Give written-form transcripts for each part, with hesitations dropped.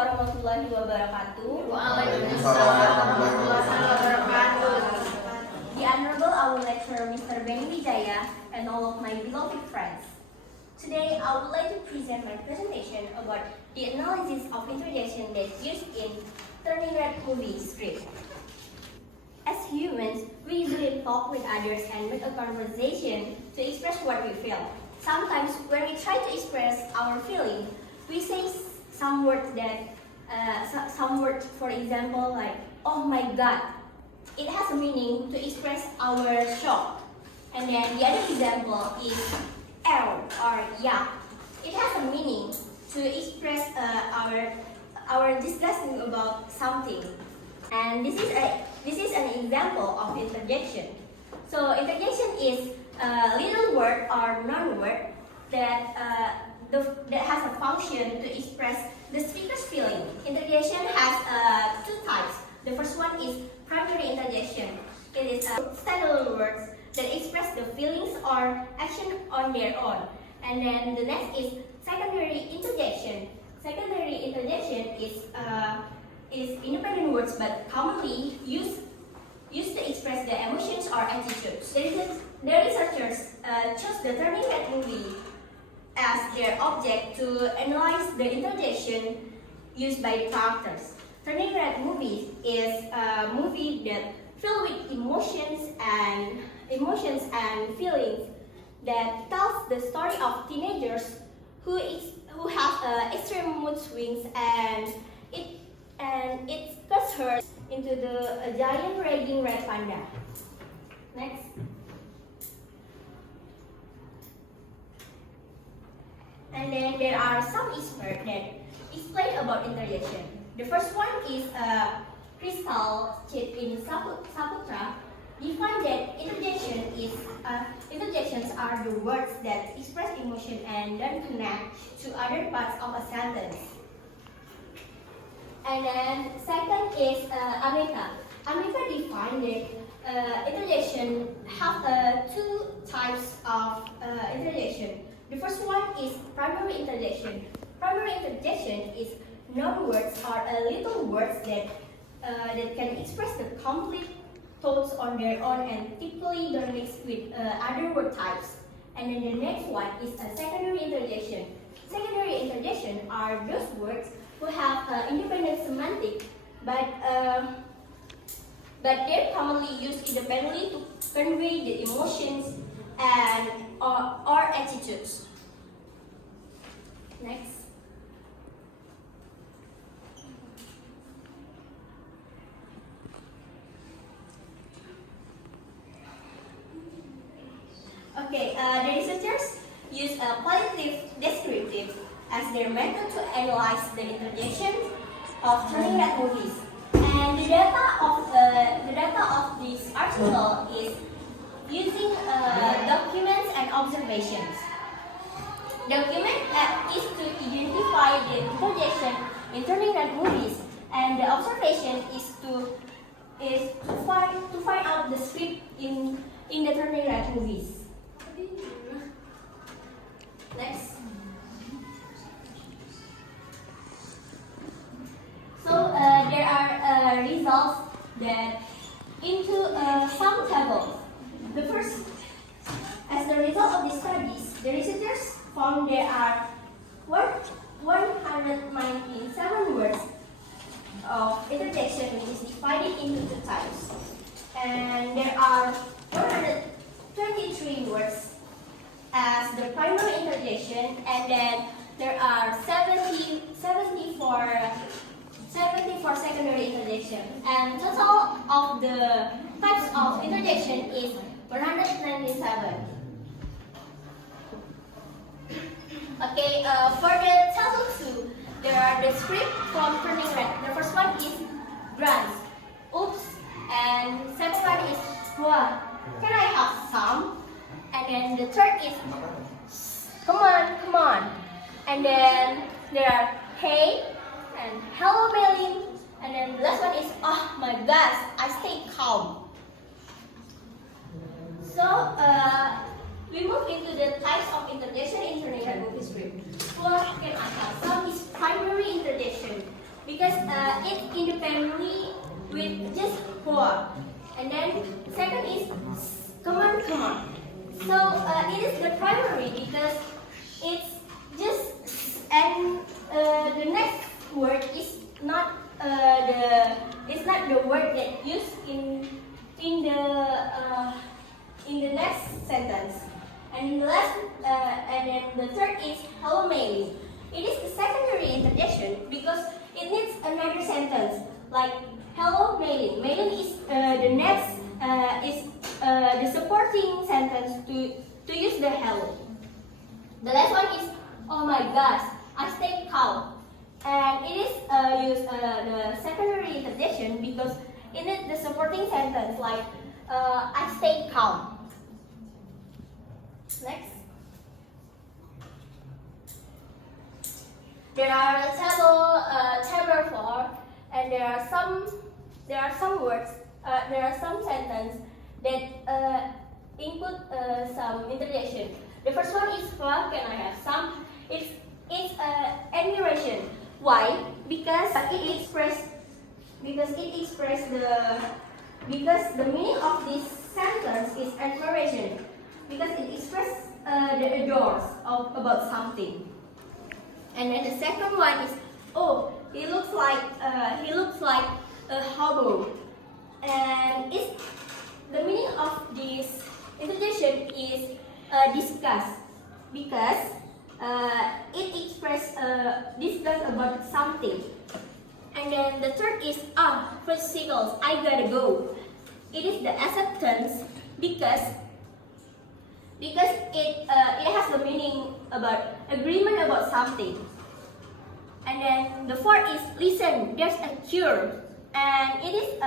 warahmatullahi wabarakatuh. Waalaikumsalam warahmatullahi wabarakatuh. The Honorable our lecturer, Mr. Benny Wijaya, and all of my beloved friends. Today, I would like to present my presentation about the analysis of interjection that's used in Turning Red movie script. As humans, we usually talk with others and make a conversation to express what we feel. Sometimes, when we try to express our feeling, we say some words for example, like "Oh my God." It has a meaning to express our shock. And then the other example is "L" or "Yeah." It has a meaning to express our disgusting about something. And this is an example of interjection. So interjection is a little word or non-word that has a function to express the speaker's feeling. Interjection has two types. The first one is primary interjection. It is standalone words that express the feelings or action on their own. And then the next is secondary interjection. Secondary interjection is independent words but commonly used to express the emotions or attitudes. The researchers chose the Turning Red movie as their object to analyze the interjection used by the characters. Turning Red movie is a movie that filled with emotions and feelings that tells the story of teenagers who have extreme mood swings, and it cuts her into a giant raging red panda. Next. And then there are some experts that explain about interjection. The first one is Crystal Chip in Saputra define that interjections are the words that express emotion and don't connect to other parts of a sentence. And then second is Amrita. Amrita defined that interjection have two types of interjection. The first one is primary interjection. Primary interjection is non-words or little words that can express the complete thoughts on their own and typically don't mix with other word types. And then the next one is a secondary interjection. Secondary interjection are those words who have independent semantic, but they're commonly used independently to convey the emotions and or attitudes. Next. Okay, the researchers use a qualitative descriptive as their method to analyze the interjection of Turning Red movies. And the data of this article is using documents and observations. Document is to identify the interjection in Turning Red movies, and the observation is to find out the script in the Turning Red movies. Next. So there are results that into some tables. The first, as the result of these studies, the researchers found there are 197 words of interjection, which is divided into two types, and there are 123 words as the primary interjection, and then there are 74 secondary interjection, and total of the types of interjection is 197. Okay, for the table 2, there are the script from Turning Red. The first one is grunts, oops, and second one is what? Can I have some? And then the third is come on. And then there are hey and hello Melin. And then the last one is oh my gosh, I stay calm. So we move into the types of interjection in Turning Red movie script. What can I have? Some is primary interjection. it independently with just four. And then second is come on, come on. So it is the primary because it's just and the next word is not the word that used in the next sentence. And then the third is hello Mei. It is the secondary interjection because it needs another sentence like hello Mei. Mei is the next is the supporting sentence to use the hello. The last one is oh my gosh, I stay calm. And it is use the secondary interjection because it is the supporting sentence like I stay calm. Next. There are a table 4, and there are some words, there are some sentences that include some interjection. The first one is what can I have some? It's admiration. Why? Because the meaning of this sentence is admiration. Because it expresses the adores about something. And then the second one is oh he looks like a hobo. And the meaning of this interjection is disgust because it expresses disgust about something. And then the third is physical. I gotta go. It is the acceptance because it has the meaning about agreement about something. And then the fourth is listen. There's a cure, and it is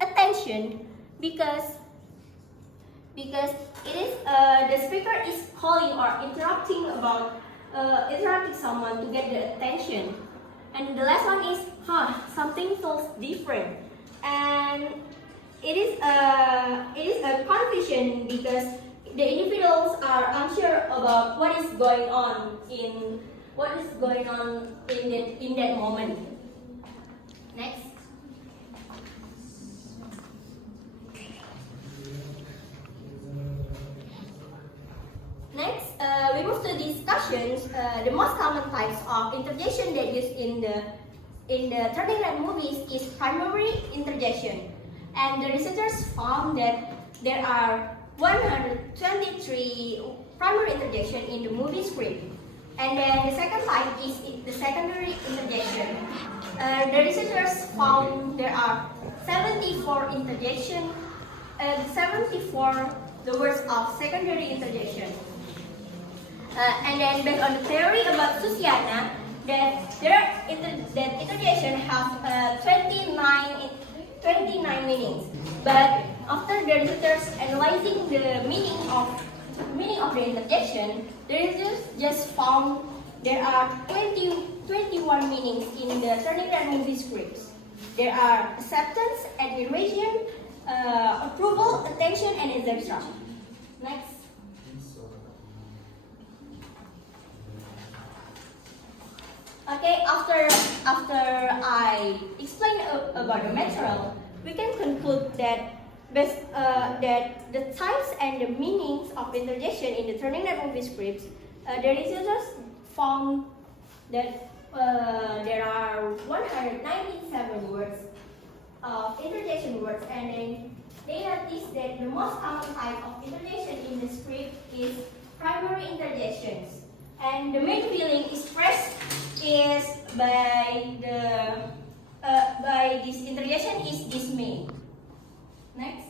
attention because it is the speaker is calling or interrupting someone to get the attention. And the last one is something feels different, and it is a confusion because the individuals are unsure about what is going on in that moment. Next. Next, we move to discussions. The most common types of interjection that used in the Turning Red movies is primary interjection, and the researchers found that there are 123 primary interjection in the movie script. And then the second type is the secondary interjection. The researchers found there are 74 interjection, 74 the words of secondary interjection. And then based on the theory about Susiana, that interjection have 29 meanings. But after the researchers analyzing the meaning of the interjection, the researchers just found there are 21 meanings in the Turning Red movie scripts. There are acceptance, admiration, approval, attention, and etc. Next. Okay, after I explain about the material, we can conclude that that the types and the meanings of interjection in the Turning Red movie scripts, the researchers found that there are 197 words of interjection words, and then they noticed that the most common type of interjection in the script is primary interjections, and the main feeling expressed is by this interjection is dismay. Next.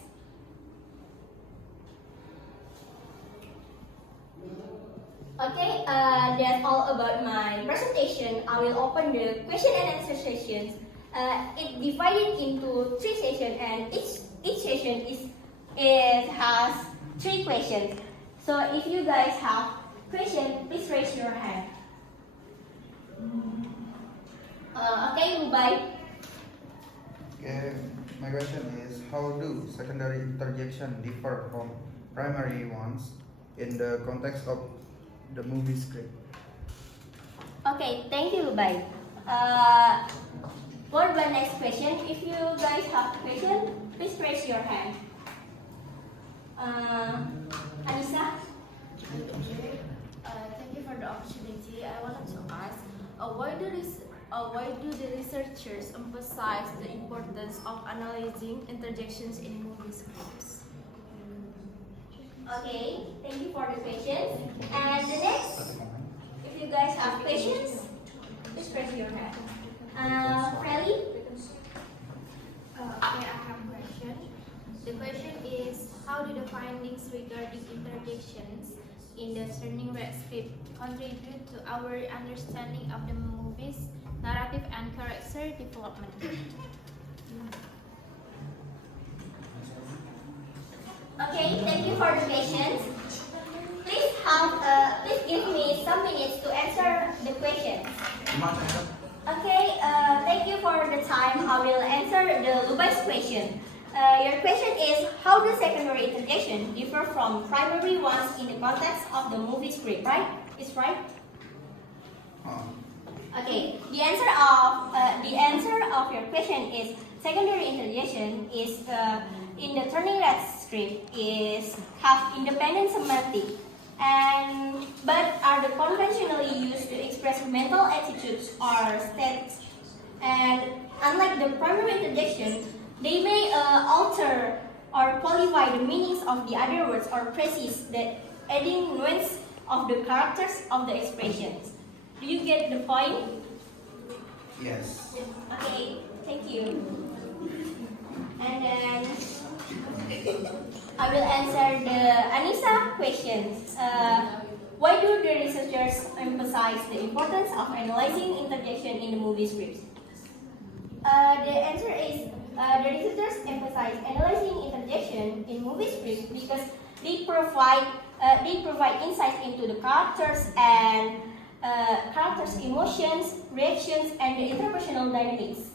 Okay, that's all about my presentation. I will open the question and answer sessions. It divided into 3 sessions, and each session has 3 questions. So if you guys have questions, please raise your hand. Okay, Rubai. Okay, my question is, how do secondary interjection differ from primary ones in the context of the movie script? Okay, thank you, Rubai. For the next question. If you guys have a question, please raise your hand. Anissa? Thank you for the opportunity. I wanted to ask, why do the researchers emphasize the importance of analyzing interjections in movie scripts? Okay, thank you for the questions. And the next, if you guys have questions, please raise your hand. Frelly? Okay, I have a question. The question is, how do the findings regarding interjections in the Turning Red script contribute to our understanding of the movie's narrative and character development? Okay, thank you for the questions. Please give me some minutes to answer the questions. Okay, thank you for the time. I will answer the Lubai's question. Your question is, how do secondary interjection differ from primary ones in the context of the movie script, right? Is right? Okay, the answer of your question is secondary interjection is in the Turning Red script is have independent semantic but are the conventionally used to express mental attitudes or states, and unlike the primary interjection, they may alter or qualify the meanings of the other words or phrases that adding nuance of the characters of the expressions. Do you get the point? Yes. Okay, thank you. And then I will answer the Anissa questions. Why do the researchers emphasize the importance of analyzing interjection in the movie scripts? The answer is the researchers emphasize analyzing interjection in movie scripts because they provide insight into the characters and characters' emotions, reactions, and the interpersonal dynamics.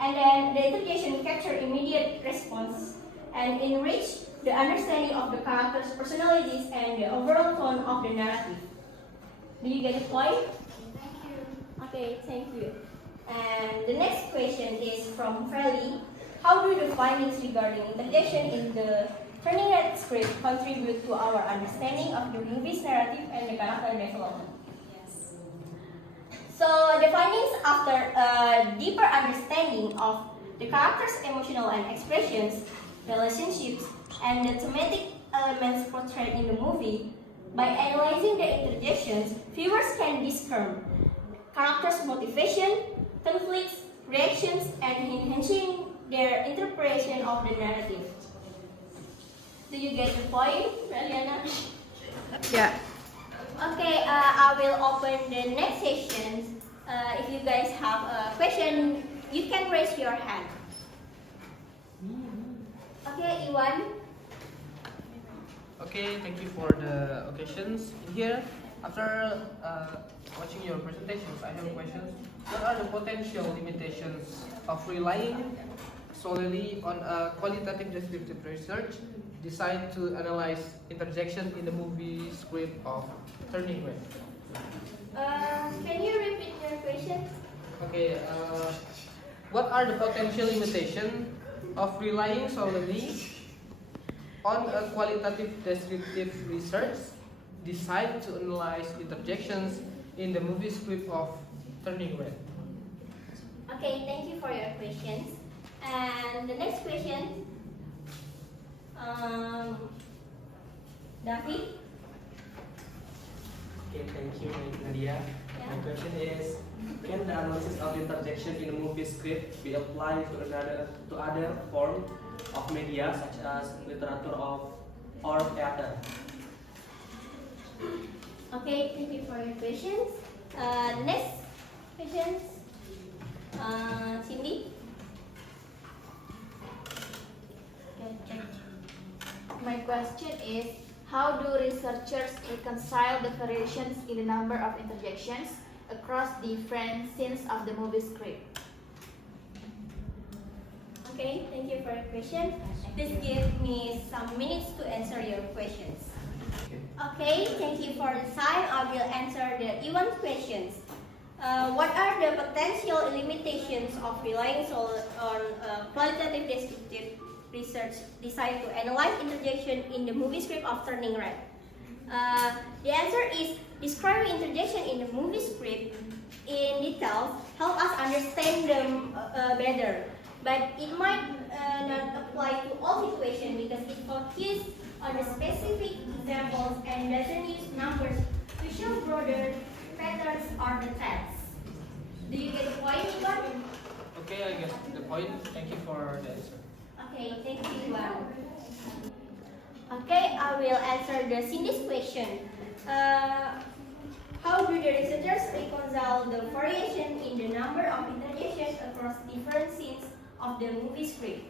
And then the interjection capture immediate response and enrich the understanding of the characters' personalities and the overall tone of the narrative. Do you get the point? Thank you. Okay, thank you. And the next question is from Frelly. How do the findings regarding interjection in the Turning Red script contribute to our understanding of the movie's narrative and the character development? Yes. So the findings after a deeper understanding of the characters' emotional and expressions, relationships, and the thematic elements portrayed in the movie, by analyzing the interjections, viewers can discern characters' motivation, conflicts, reactions, and enhancing their interpretation of the narrative. Do you get the point, Raliana? Yeah. Okay, I will open the next session. If you guys have a question, you can raise your hand. Okay, Iwan. Okay, thank you for the occasions in here. After watching your presentations, I have questions. What are the potential limitations of relying solely on a qualitative descriptive research designed to analyze interjection in the movie script of Turning Red? Can you repeat your question? Okay, what are the potential limitations of relying solely on a qualitative descriptive research designed to analyze interjections in the movie script of Turning Red? Okay, thank you for your questions. And the next question, David? Okay, thank you, Nadia. My question is, can the analysis of interjection in a movie script be applied to other forms of media such as literature or theater? Okay, thank you for your questions. Next questions, Cindy? My question is, how do researchers reconcile the variations in the number of interjections across different scenes of the movie script? Okay, thank you for your question. Please give me some minutes to answer your questions. Okay, thank you for the time. I will answer the Iwan questions. What are the potential limitations of relying solely on qualitative descriptive research designed to analyze interjection in the movie script of Turning Red? The answer is describing interjection in the movie script in detail help us understand them better. But it might not apply to all situations because it focuses on the specific examples and doesn't use numbers to show broader patterns or the text. Do you get the point, Iwan? Okay, I get the point. Thank you for the answer. Okay, thank you, Iwan. Okay, I will answer the Cindy's question. How do the researchers reconcile the variation in the number of interjections across different scenes of the movie script?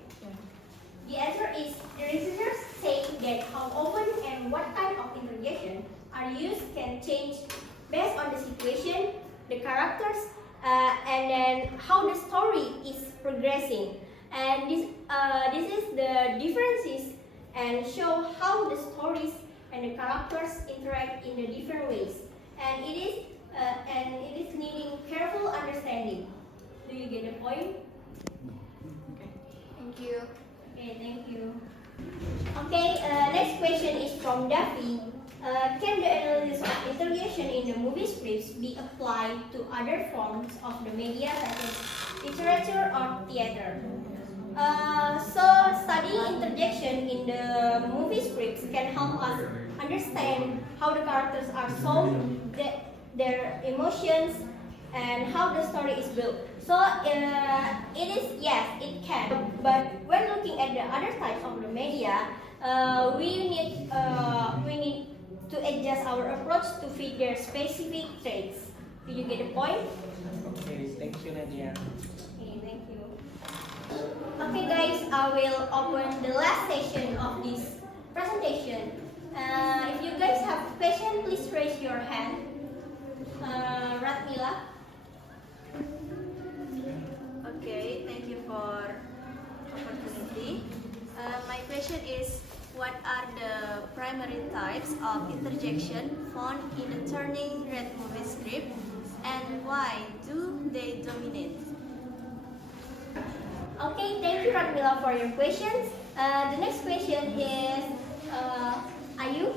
The answer is the researchers say that how often and what kind of interjection are used can change based on the situation, the characters, and then how the story is progressing. And this is the differences and show how the stories and the characters interact in the different ways. And it is needing careful understanding. Do you get the point? Thank you. Okay, thank you. Okay, next question is from Daffy. Can the analysis of interrogation in the movie scripts be applied to other forms of the media such as literature or theater? So studying interjection in the movie scripts can help us understand how the characters are sold, their emotions, and how the story is built. So it is, yes, it can. But when looking at the other types of the media, we need to adjust our approach to fit their specific traits. Do you get the point? Okay, thank you, Nadia. Okay, thank you. Okay, guys, I will open the last session of this presentation. If you guys have questions, please raise your hand. Ratmila. Okay, thank you for opportunity. My question is, what are the primary types of interjection found in the Turning Red movie script, and why do they dominate? Okay, thank you, Ratmila, for your questions. The next question is Ayu.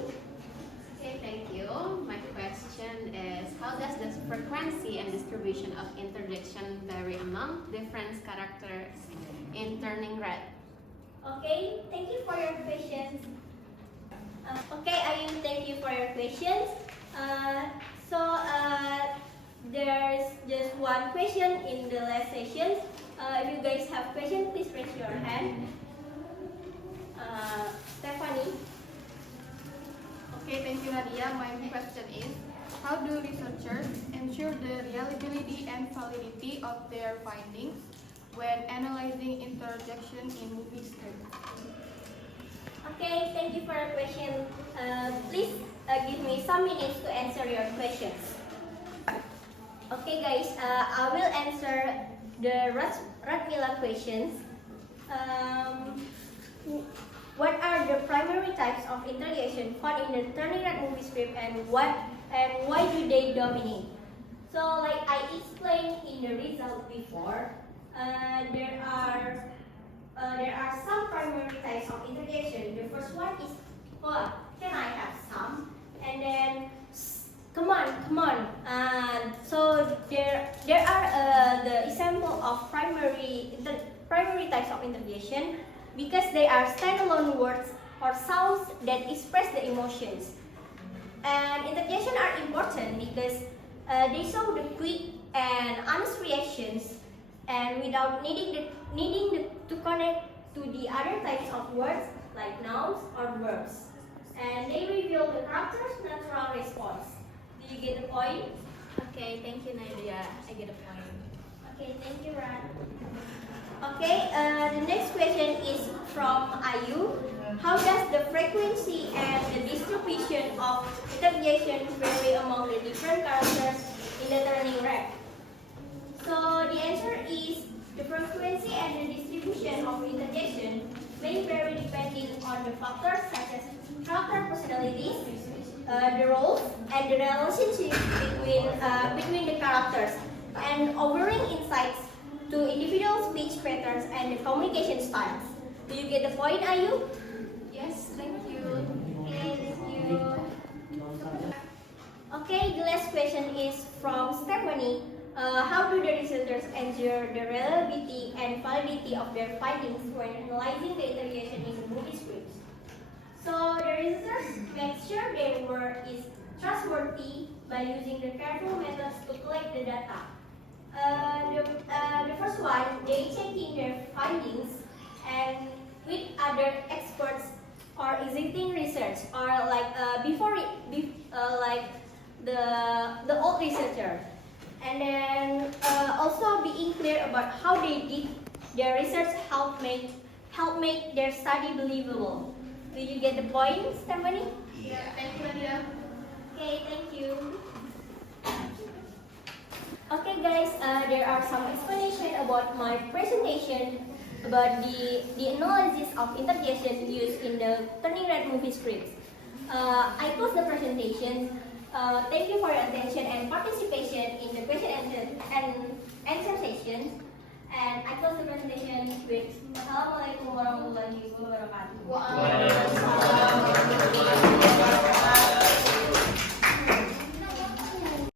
Okay, thank you. My question is, how does the frequency and distribution of interjection vary among different characters in Turning Red? Okay, thank you for your questions. Okay, Ayu, thank you for your questions. There's just one question in the last session. If you guys have questions, please raise your hand. Stephanie. Okay, thank you, Nadia. My question is, how do researchers ensure the reliability and validity of their findings when analyzing interjection in movie scripts? Okay, thank you for your question. Please give me some minutes to answer your questions. Okay, guys, I will answer the Ratmila questions. What are the primary types of interrogation found in the Turning Red movie script, and why do they dominate? So, like I explained in the result before, there are some primary types of interrogation. The first one is, oh, can I have some? And then, come on. So there are the example of primary types of interrogation because they are standalone words or sounds that express the emotions. And interjection are important because they show the quick and honest reactions, and without needing to connect to the other types of words like nouns or verbs. And they reveal the character's natural response. Do you get the point? Okay, thank you, Nadia. I get a point. Okay, thank you, Ran. Okay, the next question is from Ayu. How does the frequency and the distribution of interjection vary among the different characters in the Turning Red? So the answer is the frequency and the distribution of interjection may vary depending on the factors such as character personalities, the roles and the relationship between the characters, and offering insights to individual speech patterns and the communication styles. Do you get the point, Ayu? Yes, thank you. Okay, thank you. Okay, the last question is from Stephanie. How do the researchers ensure the reliability and validity of their findings when analyzing the interrogation in the movie scripts? So the researchers make sure their work is trustworthy by using the careful methods to collect the data. The first one, they checking their findings and with other experts or existing research, or like like the old researcher, and then also being clear about how they did their research help make their study believable. Do you get the point, Stephanie? Yeah, thank you, Nadia. Okay, thank you. Okay guys, there are some explanation about my presentation about the analysis of interjection used in the Turning Red movie scripts. I close the presentation. Thank you for your attention and participation in the question and answer session. And I close the presentation with Assalamualaikum warahmatullahi wabarakatuh.